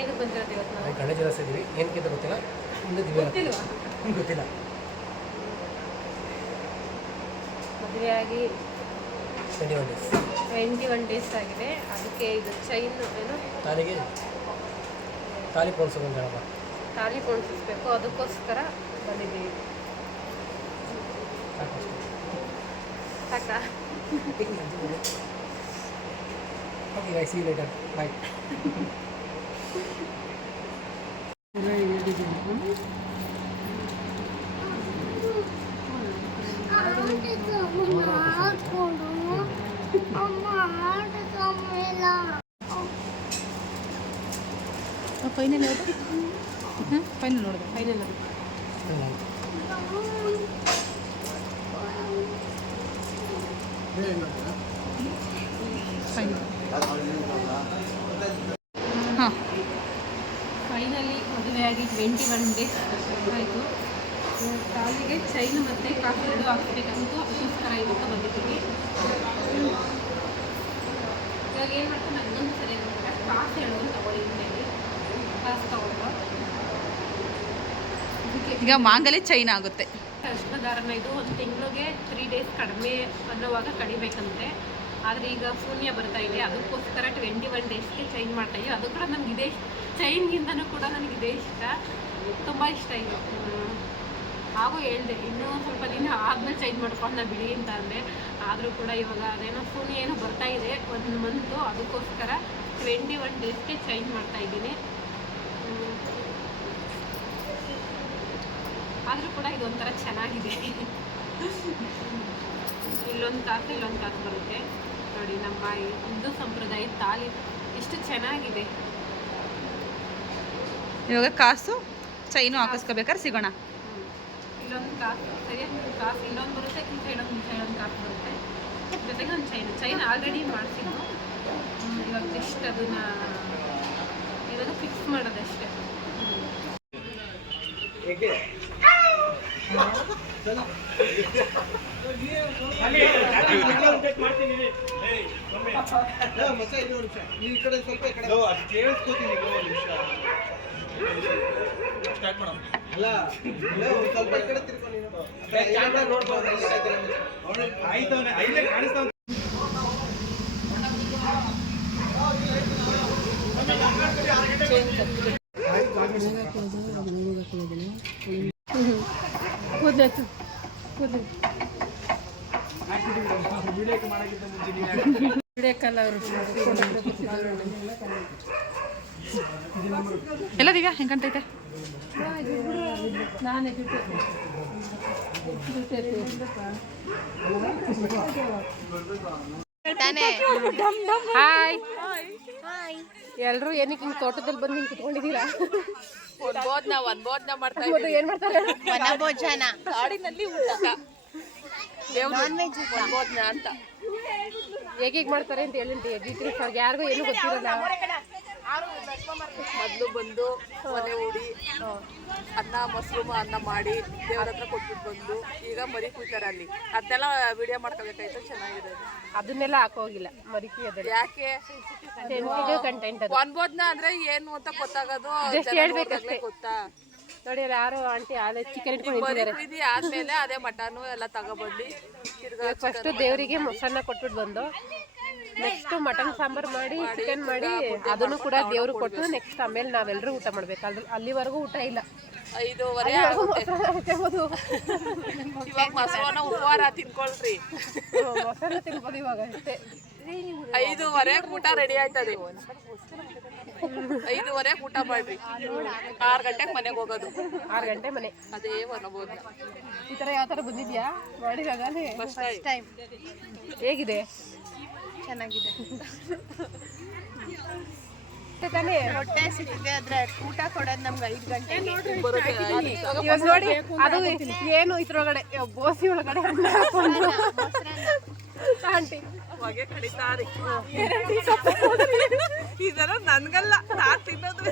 ಏನು ಬಂದಿರೋದು ಇವತ್ತು ನಾವು ಗಣೇಶ ದಿವಸ ಇದ್ದೀವಿ ಏನಕ್ಕಿಂತ ಗೊತ್ತಿಲ್ಲ ಮುಂದೆ ಗೊತ್ತಿಲ್ಲ ಮದುವೆಯಾಗಿ 21 ಡೇಸ್ ಆಗಿದೆ. ಅದಕ್ಕೆ ಇದು ಚೈನ್ ಏನು ತಾಲಿ ಪೋಣಿಸ್ಬೇಕು, ತಾಲಿ ಪೋಣಿಸ್ಬೇಕು, ಅದಕ್ಕೋಸ್ಕರ ಬಂದಿದ್ದೀವಿ. ಸಾಕಾ? Okay guys, see you later. Bye. Final ಯಾವುದು? ಫೈನಲ್ ನೋಡಿದೆ. ಫೈನಲ್ ಅದು ಹಾಂ. ಫೈನಲಿ ಮದುವೆಯಾಗಿ 21 ಡೇಸ್ ಆಯಿತು. ಕಾಲಿಗೆ ಚೈನ್ ಮತ್ತು ಕಾಫಿ ಎರಡು ಹಾಕ್ಬೇಕಂತೂ ಅದಕ್ಕೋಸ್ಕರ ಇವತ್ತು ಬಂದಿದ್ದೀವಿ. ಇವಾಗ ಏನು ಮಾಡ್ತಾರೆ, ನನಗೊಂದು ಸರಿ ನೋಡ್ತಾರೆ ಕಾಫಿ ಹೇಳೋದು ತಗೊಳ್ಳಿ ಅಂತೇಳಿ ಕಾಸು ತಗೊಂಡು ಈಗ ಮಾಂಗಲ್ಯ ಚೈನ್ ಆಗುತ್ತೆ. ಅಷ್ಟದಾರನ ಇದು ಒಂದು ತಿಂಗಳಿಗೆ 3 ಡೇಸ್ ಕಡಿಮೆ ಅನ್ನೋವಾಗ ಕಡಿಬೇಕಂತೆ. ಆದರೆ ಈಗ ಶೂನ್ಯ ಬರ್ತಾ ಇದೆ, ಅದಕ್ಕೋಸ್ಕರ 21 ಡೇಸ್ಗೆ ಚೈನ್ ಮಾಡ್ತಾಯಿದ್ದೀವಿ. ಅದು ಕೂಡ ನನಗೆ ಇದೇ ಚೈನ್ಗಿಂತನೂ ಕೂಡ ನನಗಿದೆ ಇಷ್ಟ, ತುಂಬ ಇಷ್ಟ ಇದೆ. ಹಾಗೂ ಹೇಳಿದೆ ಇನ್ನೂ ಸ್ವಲ್ಪ ದಿನ ಆದಮೇಲೆ ಚೈನ್ ಮಾಡ್ಕೊಂಡು ಬಿಡಿ ಅಂತ ಅಂದೆ. ಆದರೂ ಕೂಡ ಇವಾಗ ಅದೇನೋ ಶೂನ್ಯ ಏನೋ ಬರ್ತಾ ಇದೆ 1 ಮಂತು, ಅದಕ್ಕೋಸ್ಕರ 21 ಡೇಸ್ಗೆ ಚೈನ್ ಮಾಡ್ತಾಯಿದ್ದೀನಿ. ಆದರೂ ಕೂಡ ಇದೊಂಥರ ಚೆನ್ನಾಗಿದೆ. ಇಲ್ಲೊಂದು ಕಾಸು ಬರುತ್ತೆ ನೋಡಿ. ನಮ್ಮ ಹಿಂದೂ ಸಂಪ್ರದಾಯದ ತಾಲಿ ಎಷ್ಟು ಚೆನ್ನಾಗಿದೆ. ಇವಾಗ ಕಾಸು ಚೈನು ಹಾಕಿಸ್ಕೋಬೇಕಾದ್ರೆ ಸಿಗೋಣ. ಇಲ್ಲೊಂದು ಕಾಸು ಸರಿಯಾಗಿ ಕಾಸು ಇಲ್ಲೊಂದು ಬರುತ್ತೆ, ಈ ಸೈಡೊಂದು ಕಾಸು ಬರುತ್ತೆ, ಜೊತೆಗೆ ಒಂದು ಚೈನ್ ಆಲ್ರೆಡಿ ಮಾಡಿಸಿದ್ದು. ಇವಾಗ ಜಸ್ಟ್ ಅದನ್ನು ಇವಾಗ ಫಿಕ್ಸ್ ಮಾಡೋದಷ್ಟೇ. ಎಲ್ಲ ದಿವ್ಯಾ ಹೆಂಗೆ ಕಾಣ್ತೈತೆ? ಹಾಯ್, ಎಲ್ಲರೂ ಏನಕ್ಕೆ ಹಿಂಗೆ ತೋಟದಲ್ಲಿ ಬಂದು ಹಿಂಗೆ ಕುತ್ಕೊಂಡಿದ್ದೀರಾ? ವನಭೋಜನ ಮಾಡ್ತಾ ಇದ್ದೀವಿ. ಏನು ಮಾಡ್ತಾರೆ? ವನಭೋಜನ ಕಾಡಿನಲ್ಲಿ ಊಟ, ವನಭೋಜನ ಅಂತ ಹೇಗೆ ಮಾಡ್ತಾರೆ ಅಂತ ಹೇಳಿ ಯಾರಿಗೂ ಏನೂ ಗೊತ್ತಿರಲ್ಲ. ಮೊದಲು ಬಂದು ಮನೆ ಹೂಡಿ ಅನ್ನ ಮಶ್ರೂಮ್ ಅನ್ನ ಮಾಡಿ ದೇವ್ರ ಹತ್ರ ಕೊಟ್ಬಿಟ್ಟು ಬಂದು ಈಗ ಮರಿ ಕುಯ್ತಾರೆ ಅಲ್ಲಿ. ಅದನ್ನೆಲ್ಲ ವಿಡಿಯೋ ಮಾಡ್ಕೋಬೇಕಾಯ್ತು, ಚೆನ್ನಾಗಿದೆ. ಅದನ್ನೆಲ್ಲ ಹಾಕೋಗಿಲ್ಲ ಮರಿಕಿ ಅದರಲ್ಲಿ. ಯಾಕೆ ಕಂಟೆಂಟ್ ವನಭೋಜನ ಅಂದ್ರೆ ಏನು ಅಂತ ಗೊತ್ತಾಗೋದು ಹೇಳ್ಬೇಕಷ್ಟೇ. ಗೊತ್ತಾ ನೋಡಿ ಯಾರು ಆಂಟಿ ಹಾಲೆ ಚಿಕನ್ ಇಟ್ಕೊಂಡಿದ್ದಾರೆ. ಆದ್ಮೇಲೆ ಅದೇ ಮಟನು ಎಲ್ಲ ತಗೊಬಂದು ಫಸ್ಟ್ ದೇವರಿಗೆ ಮೊಸರನ್ನ ಕೊಟ್ಬಿಟ್ಟು ಬಂದು ನೆಕ್ಸ್ಟ್ ಮಟನ್ ಸಾಂಬಾರ್ ಮಾಡಿ ಚಿಕನ್ ಮಾಡಿ ಅದನ್ನು ಕೂಡ ದೇವ್ರಿಗೆ ಕೊಟ್ಟು ನೆಕ್ಸ್ಟ್ ಆಮೇಲೆ ನಾವೆಲ್ಲರೂ ಊಟ ಮಾಡ್ಬೇಕು. ಅಲ್ಲಿವರೆಗೂ ಊಟ ಇಲ್ಲ. 5:30 ಇವಾಗ ಮೊಸರನ್ನ ಉಪವಾರ ತಿನ್ಕೊಳ್ರಿ. ಮೊಸರನ್ನ ತಿನ್ಬೋದು ಇವಾಗ ಅಷ್ಟೇ. 5:30 ಊಟ ರೆಡಿ ಆಯ್ತದೆ. 5:30 ಊಟ ಮಾಡ್ರಿ, 6 ಗಂಟೆಗೆ ಮನೆಗೆ ಹೋಗೋದು. 6 ಗಂಟೆ ಮನೆ. ಅದೇ ವನಭೋಜನ. ಈ ಥರ ಯಾವ ಥರ ಬಂದಿದ್ಯಾ ಮಾಡಿದಾಗಲೇ? First time. ಹೇಗಿದೆ? ಚೆನ್ನಾಗಿದೆ ತಾನೇ. ಹೊಟ್ಟೆ ಸಿಕ್ಕಿದೆ ಆದ್ರೆ ಊಟ ಕೊಡೋದು ನಮ್ಗೆ 5 ಗಂಟೆ ಇವಾಗ ನೋಡಿ. ಅದು ಏನು ಇದ್ರೊಳಗಡೆ ಬೋಸಿ ಒಳಗಡೆ ಹಾಕೊಂಡು ಆಂಟಿ ಹೊಗೆ ಕಡಿತಾರೆ. ಇದರ ನನ್ಗಲ್ಲ, ನಾನ್ ತಿನ್ನೋದು.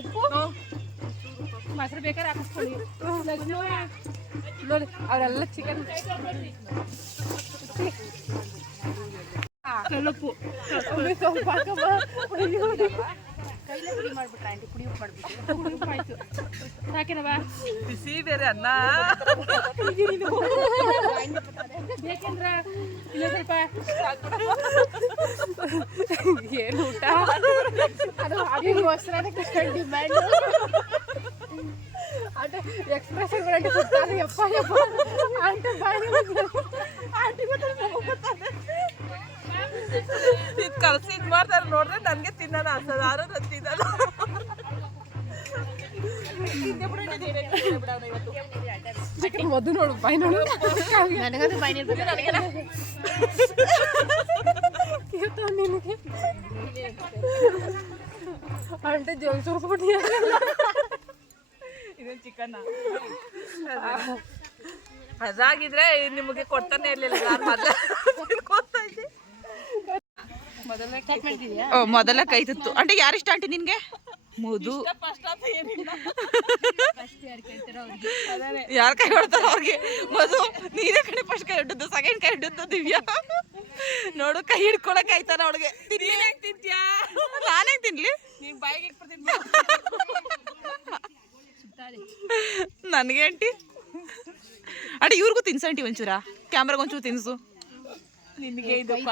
ಉಪ್ಪು ಮೊಸರು ಬೇಕಾದ್ರೆ ಹಾಕಿಸ್ಕೊಳ್ಳಿ ನೋಡಿ. ಅವರೆಲ್ಲ ಚಿಕನ್ ಕಲ್ಲುಪ್ಪು ಸ್ವಲ್ಪ ಹಾಕಮ್ಮ. ಕೈಲೇ ಪುಡಿ ಮಾಡ್ಬಿಟ್ರೆ ಆಂಟಿ ಪುಡಿ ಉಪ್ಪು ಮಾಡ್ಬಿಟ್ಟು ಆಯ್ತು ಸಾಕಿನವ ಬಿಸಿ ಬೇರೆ ಅನ್ನ ಬೇಕಂದ್ರ ಇಲ್ಲ ಸ್ವಲ್ಪ ಏನು ಊಟ ಅದು ಹಾಗೆ ವಸ್ತ್ರಕ್ಕೆ ಇಷ್ಟೊಂದು ಡಿಮ್ಯಾಂಡ್ అంటే ಎಕ್ಸ್ಪ್ರೆಷನ್ ಕೂಡ ಕೊಡ್ತಾರೆ ಯಪ್ಪ ಯಪ್ಪ ಆಂಟಿ ಬಾಯಿ ಆಂಟಿ ಇದು ಕಲಸಿ ಇದು ಮಾಡ್ತಾರೆ ನೋಡ್ರೆ ನನಗೆ ತಿನ್ನೋಣ ಅನ್ಸೋದು ಯಾರು ನಾನು ತಿನ್ನಲ್ಲ ಚಿಕನ್ ಮದ್ದು ನೋಡು ಬಾಯಿ ನೋಡು ನನಗದು ಬಾಯಿ ನಿಲ್ಬೇಕು ನನಗೆಲ್ಲ ನಿನಗೆ అంటే ಜೋಗಿ ಸುರಿಸ್ಬಿಟ್ಟು ಇದು ಚಿಕನ್ನ ಅದಾಗಿದ್ರೆ ನಿಮಗೆ ಕೊಡ್ತಾನೆ ಇರಲಿಲ್ಲ ನಾನು ಮೊದಲ ಕೈ ತುತ್ತು అంటే ಯಾರಿಷ್ಟ ಆಂಟಿ ನಿನ್ಗೆ ಮಧು ಯಾರು ಕೈ ಹೊಡ್ತಾರ ಅವ್ರಿಗೆ ಮಧು ನೀನೇ ಕಡೆ ಫಸ್ಟ್ ಕೈ ಹಿಡಿದ್ದು ಸೆಕೆಂಡ್ ಕೈ ಹಿಡಿದ್ದು ದಿವ್ಯಾ ನೋಡು ಕೈ ಹಿಡ್ಕೊಳಕ್ ಆಯ್ತಾನ ಅವಳಿಗೆ ತಿಂತ್ಯಾ ನಾನೇ ತಿನ್ಲಿ ನೀನ್ ಬಾಯಿಗೆ ಇಟ್ಬಿಡ್ತೀನಿ ನನಗೆ ಆಂಟಿ ಅಡಿ ಇವ್ರಿಗೂ ತಿನ್ಸ ಆಂಟಿ ಒಂಚೂರ ಕ್ಯಾಮ್ರಾಗ ಒಂಚೂರು ತಿನ್ಸು ನಿನಗೆ ಇದಪ್ಪ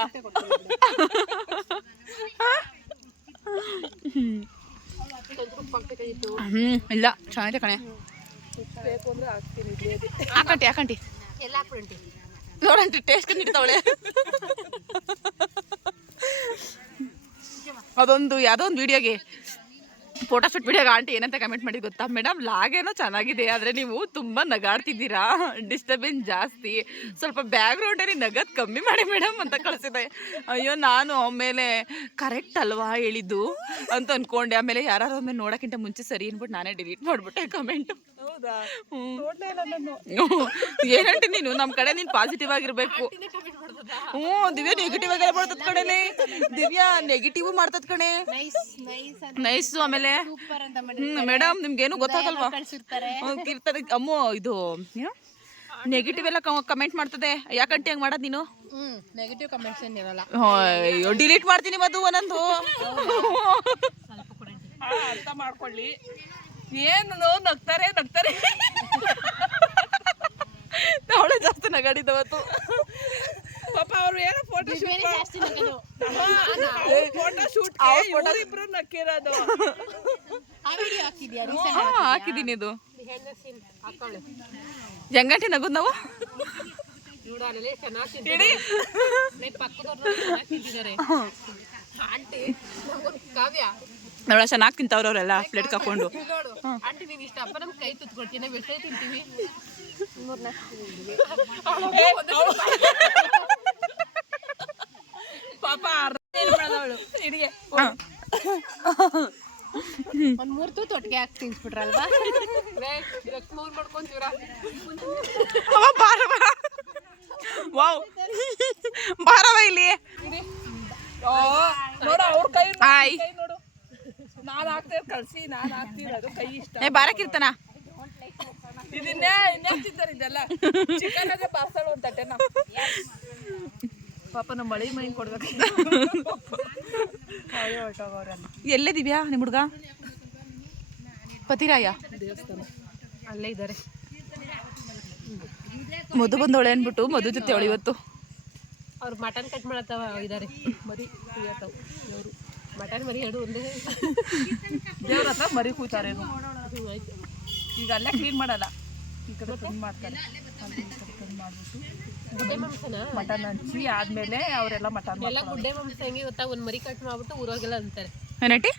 ಇಲ್ಲ ಚೆನ್ನಾಗಿದೆ ಕಣೆ ಹಾಕಂಟಿ ಹಾಕಂಟಿ ಎಲ್ಲ ಹಾಕ್ಬಿಡಿ ನೋಡಂಟಿ ಟೇಸ್ಟ್ ನೀಡ್ತಾವಳೆ ಅದೊಂದು ಯಾವುದೋ ಒಂದು ವಿಡಿಯೋಗೆ ಫೋಟೋಶೂಟ್ ವಿಡಿಯೋಗೆ ಆಂಟಿ ಏನಂತ ಕಮೆಂಟ್ ಮಾಡಿ ಗೊತ್ತಾ ಮೇಡಮ್ ಲಾಗೇನೋ ಚೆನ್ನಾಗಿದೆ ಆದರೆ ನೀವು ತುಂಬ ನಗಾಡ್ತಿದ್ದೀರಾ ಡಿಸ್ಟರ್ಬೆನ್ಸ್ ಜಾಸ್ತಿ ಸ್ವಲ್ಪ ಬ್ಯಾಕ್ಗ್ರೌಂಡಲ್ಲಿ ನಗದು ಕಮ್ಮಿ ಮಾಡಿ ಮೇಡಮ್ ಅಂತ ಕಳಿಸಿದೆ ಅಯ್ಯೋ ನಾನು ಆಮೇಲೆ ಕರೆಕ್ಟ್ ಅಲ್ವಾ ಹೇಳಿದ್ದು ಅಂತ ಅಂದ್ಕೊಂಡೆ ಆಮೇಲೆ ಯಾರು ಒಮ್ಮೆ ನೋಡೋಕ್ಕಿಂತ ಮುಂಚೆ ಸರಿ ಅಂದ್ಬಿಟ್ಟು ನಾನೇ ಡಿಲೀಟ್ ಮಾಡಿಬಿಟ್ಟೆ ಕಮೆಂಟು ಹೌದಾ ಏನಂಟಿ ನೀನು ನಮ್ಮ ಕಡೆ ನೀನು ಪಾಸಿಟಿವ್ ಆಗಿರ್ಬೇಕು ದಿವ್ಯಾ ನೆಗೆಟಿವ್ ಆಗಿರೋ ಮಾಡ್ತದ ಕಣೆ ದಿವ್ಯಾ ನೆಗೆಟಿವ್ ಮಾಡ್ತದ ಕಣೆ ನೈಸ್ ಆಮೇಲೆ ಮೇಡಮ್ ನಿಮ್ಗೇನು ಗೊತ್ತಾಗಲ್ವಾ ಕೀರ್ತನೆ ಅಮ್ಮು ಇದು ನೆಗೆಟಿವ್ ಎಲ್ಲ ಕಮೆಂಟ್ ಮಾಡ್ತದೆ ಯಾಕಂಟಿ ಹಂಗೆ ಮಾಡೋದು ನೀನು ನೆಗೆಟಿವ್ ಕಮೆಂಟ್ಸ್ ಏನಿರಲ್ಲ ಅಯ್ಯೋ ಡಿಲೀಟ್ ಮಾಡ್ತೀನಿ ಮಧು ಒಂದೊಂದು ಅರ್ಥ ಮಾಡ್ಕೊಳ್ಳಿ ಏನು ನಗ್ತಾರೆ ಅವಳೆ ಜಾಸ್ತಿ ನಗಾಡಿದವತ್ತು ಪಾಪ ಅವ್ರು ಏನೋ ಫೋಟೋ ಶೂಟ್ ಇಬ್ರು ನಕ್ಕಿರೋದು ಹಾಕಿದೀನಿ ಇದು ಹೆಂಗಂಟಿ ನಗುದ್ ನಾವು ನೋಡಾಲೇ ಚೆನ್ನಾಗಿ ತಿಂತಿದ್ದಾರೆ ಆಂಟಿ ಕಾವ್ಯ ನೋಡ ಚೆನ್ನಾಗಿ ತಿಂತವ್ರು ಅವರೆಲ್ಲ ಪ್ಲೇಟ್ ಹಾಕೊಂಡು ನೋಡು ಆಂಟಿ ನೀನು ಇಷ್ಟ ಅಪ್ಪ ನಮ್ಗೆ ಕೈ ತುತ್ಕೊಡ್ತೀನಿ ನಾವು ಎಷ್ಟೇ ತಿಂತೀವಿ ಪಾಪ ಒಂದ್ 3 ತೂತು ಒಟ್ಟಿಗೆ ಹಾಕಿ ತಿನ್ಸ್ಬಿಟ್ರಲ್ವಾ ಮಾಡ್ಕೊಂತೀವ್ರ ವಾವ್ ಬಾರವ ಇಲ್ಲಿ ನೋಡ ಅವ್ರ ಕೈ ಹಾಯ್ ನೋಡು ನಾನು ಹಾಕ್ತೇವೆ ಕಳ್ಸಿ ನಾನು ಹಾಕ್ತಿರೋದು ಕೈ ಇಷ್ಟ ಏ ಬಾರಕ್ಕಿರ್ತಾನ ಇದನ್ನೇ ತಿಂತಾರೆ ಇದೆಲ್ಲ ಚಿಕನ್ ಆದ್ರೆ ಪಾರ್ಸಲ್ ಒಂದು ತಟ್ಟೆನ ಪಾಪ ನಮ್ಮ ಮಳೆ ಮೈನ್ ಕೊಡ್ಬೇಕು ಎಲ್ಲೇ ದಿವ್ಯಾ ನಿಮ್ಮ ಹುಡುಗ ಪತಿರಾಯ ದೇವಸ್ಥಾನ ಅಲ್ಲೇ ಇದ್ದಾರೆ ಮಧು ಬಂದವಳೆ ಅಂದ್ಬಿಟ್ಟು ಮಧು ಜೊತೆ ಅವಳು ಇವತ್ತು ಅವ್ರು ಮಟನ್ ಕಟ್ ಮಾಡತ್ತವ ಇದ್ದಾರೆ ಮರಿ ಕುಯ್ಯತ್ತವ ಅವರು ಮಟನ್ ಮರಿ ಎರಡು ಒಂದೇ ದೇವ್ರ ಹತ್ರ ಮರಿ ಕೂತಾರೇನು ಈಗ ಅಲ್ಲೇ ಕ್ಲೀನ್ ಮಾಡಲ್ಲ ಈ ಕಡೆ ಕ್ಲೀನ್ ಮಾಡ್ತಾರೆ ಗುಡ್ಡೆ ಮಾಂಸನ ಮಟನ್ ಹಂಚಿ ಆದ್ಮೇಲೆ ಅವರೆಲ್ಲ ಮಟನ್ ಎಲ್ಲ ಗುಡ್ಡೆ ಮಾಂಸ ಹೆಂಗೆ ಗೊತ್ತಾ ಒಂದು ಮರಿ ಕಟ್ ಮಾಡ್ಬಿಟ್ಟು ಊರಾಗೆಲ್ಲ ಅಂತಾರೆ ಏನಂಟಿ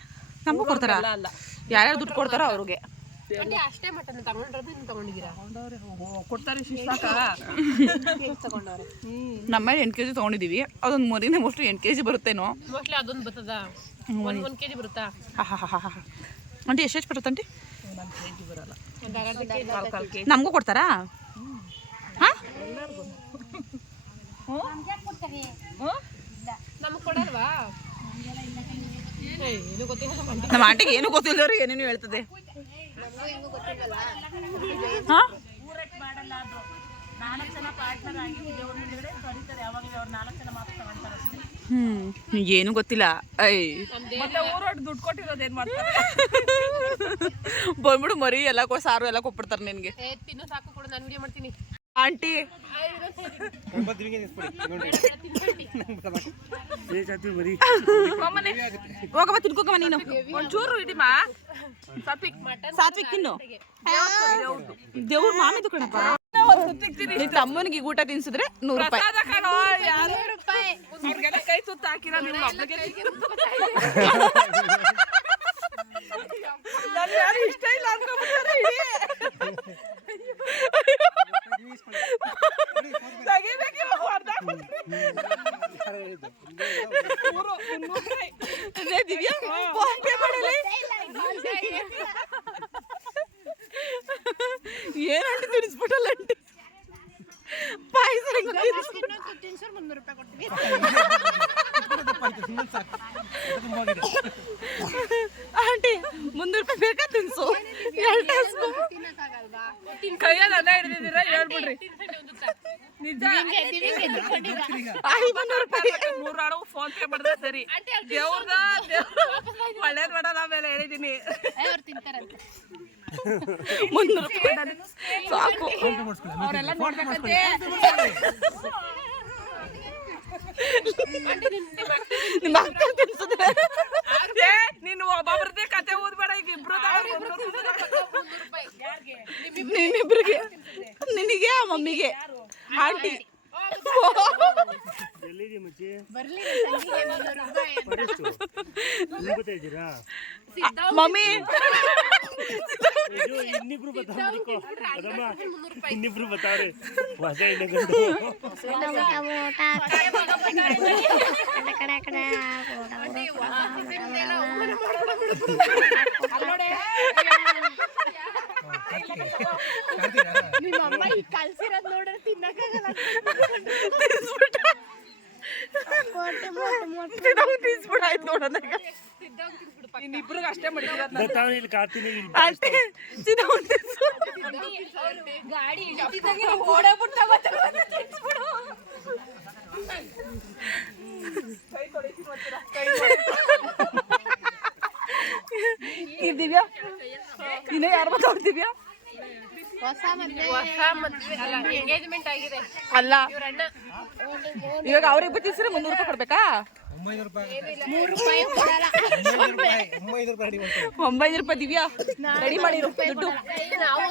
ನಮಗೂ ಕೊಡ್ತಾರ ಅಲ್ಲ ಯಾರ್ಯಾರು ದುಡ್ಡು ಕೊಡ್ತಾರೋ ಅವ್ರಿಗೆ ಅಂದ್ರೆ ಅಷ್ಟೇ ಮಟನ್ ತಗೊಂಡ್ರೆ ನೀವು ತಗೊಂಡಿದ್ದೀರಾ ಕೊಡ್ತಾರೆ ಶಿಸ್ತಾಕ ತಗೊಂಡವ್ರೆ ನಮ್ಮ 8 kg ತೊಗೊಂಡಿದ್ದೀವಿ ಅದೊಂದು ಮರಿನೇ ಮೋಸ್ಟ್ಲಿ 8 kg ಬರುತ್ತೇನೋ ಮೋಸ್ಟ್ಲಿ ಅದೊಂದು ಬರ್ತದ ಒಂದು ಕೆಜಿ ಬರುತ್ತಾ ಹಾ ಆಂಟಿ ಎಷ್ಟು ಬರುತ್ತೆ ಆಂಟಿ ಒಂದು ಕೆಜಿ ಬರಲ್ಲ ಒಂದು ಕಾಲ್ ಕೆಜಿ ನಮಗೂ ಕೊಡ್ತಾರಾ ಹಾಂ ನಮಗೆ ಕೊಡಲ್ವಾ ಏನು ಗೊತ್ತಿಲ್ಲ ನಮ್ಮ ಆಂಟಿಗೆ ಏನು ಗೊತ್ತಿಲ್ಲವ್ರು ಏನೇನು ಹೇಳ್ತದೆ ಹಾಂ ಏನು ಗೊತ್ತಿಲ್ಲ. ಐ ಮತ್ತೆ ಊರೊಟ್ಟು ದುಡ್ಡು ಕೊಟ್ಟಿರೋದು ಏನು ಮಾಡ್ತಾರೆ? ಬಂದ್ಬಿಡು ಮರಿ ಎಲ್ಲ ಸಾರು ಎಲ್ಲ ಕೊಟ್ಬಿಡ್ತಾರೆ ನಿನಗೆ. ತಿನ್ನು ಸಾಕು ಕೊಡು, ನಾನು ವಿಡಿಯೋ ಮಾಡ್ತೀನಿ. ಆಂಟಿ ಹೋಗಮ್ಮ ತಿನ್ಕೋಕಮ್ಮ ನೀನು ಒಂಚೂರು ಇಡಿಮಾ. ಸಾತ್ವಿಕ್ ತಿನ್ನು. ದೇವ್ರ ಮಾಮಿದು ಕಣಪ್ಪ. ನಿನ್ ತಮ್ಮನಿಗೆ ಊಟ ತಿನ್ಸಿದ್ರೆ 100 ರೂಪಾಯಿ. ಅವ್ರಿಗೆಲ್ಲ ಕೈ ತುತ್ತು ಹಾಕಿರೋ ನೀವು ಒಬ್ಳಿಗೆ ನಾನು ಯಾರು ಇಷ್ಟ ಇಲ್ಲ ಅನ್ಕೊಂಡ್ಬಿಟ್ಟಾರೆ. ದಿವ್ಯಾ ಫೋನ್ ಪೇ ಮಾಡಲಿ. ಏನಂಟಿ ತಿನ್ನಿಸ್ಬಿಟ್ಟಲ್ಲ ಅಂಟಿ ಪಾಯಸ ಆಂಟಿ 300 ರೂಪಾಯಿ ಬೇಕಾ ತಿನ್ಸು. ಕೈಯಲ್ಲಿ ಅನ್ನ ಹಿಡಿದಿದ್ದೀರಾ ಹೇಳ್ಬಿಡ್ರಿ. ನಿಜ 500 ರೂಪಾಯಿ 3 ಅಡವು ಫೋನ್ ಪೇ ಮಾಡಿದ್ರೆ ಸರಿ. ದೇವ್ರದ ಒಳ್ಳೇದ್ ಮಾಡಲ್ಲ ಆಮೇಲೆ ಹೇಳಿದೀನಿ. 300 ರೂಪಾಯಿ ಸಾಕು. ಅವರೆಲ್ಲ ನೋಡ್ಬೇಕಂತೆ. ನಿಮ್ಮ ಅಕ್ಕ ತಿನ್ಸಿದ್ರೆ ನೀನು ಒಬ್ಬೊಬ್ರದ್ದೇ ಕತೆ ಓದ್ಬೇಡ. ಈಗ ಇಬ್ರು ನಿಮ್ಮಿಬ್ರಿಗೆ, ನಿನಗೆ ಆ ಮಮ್ಮಿಗೆ ಆಂಟಿ. ಮಮ್ಮಿ ಇನ್ನಿಬ್ರು ಬತ್ತಾವ್ರೆ ಹೊಸ ಎಣ್ಣೆಗಂಡು ನಿಮ್ಮಮ್ಮ ಈಗ ಕಲ್ಸಿರೋದ್ ನೋಡ್ರೆ ತಿನ್ನಕ್ಕಾಗಲ್ಲ. ತೀಸ್ಬಿಡಾಯ್ತು ನೋಡೋಣ. ಇನ್ನಿಬ್ರಿಗೆ ಅಷ್ಟೇ ಮಾಡಿರೋದು. ಬತ್ತಾವ್ರೆ ಇಲ್ಲಿ ಕಾಡ್ತೀನಿ. ಆಂಟಿ ಗಾಡಿ ದಿವ್ಯಾ ಇನ್ನ ಯಾರು ಬರ್ತಾವ್ ದಿವ್ಯಾ? ಹೊಸ ಮದ್ವೆ ಅಲ್ಲ ಎಂಗೇಜ್ಮೆಂಟ್ ಆಗಿದೆ. ಅಲ್ಲ ಇವ್ರಣ್ಣ ಇವಾಗ ಅವ್ರಿಗೆ ಬತ್ತಿಸ್ರೆ 300 ರೂಪಾಯಿ ಕೊಡ್ಬೇಕಾ? 900 ರೂಪಾಯಿ 3 ರೂಪಾಯಿ ಕೊಡಲ್ಲ. 900 ರೂಪಾಯಿ 900 ರೂಪಾಯಿ ದಿವ್ಯಾ ರೆಡಿ ಮಾಡಿರು ದುಡ್ಡು. ನಾವು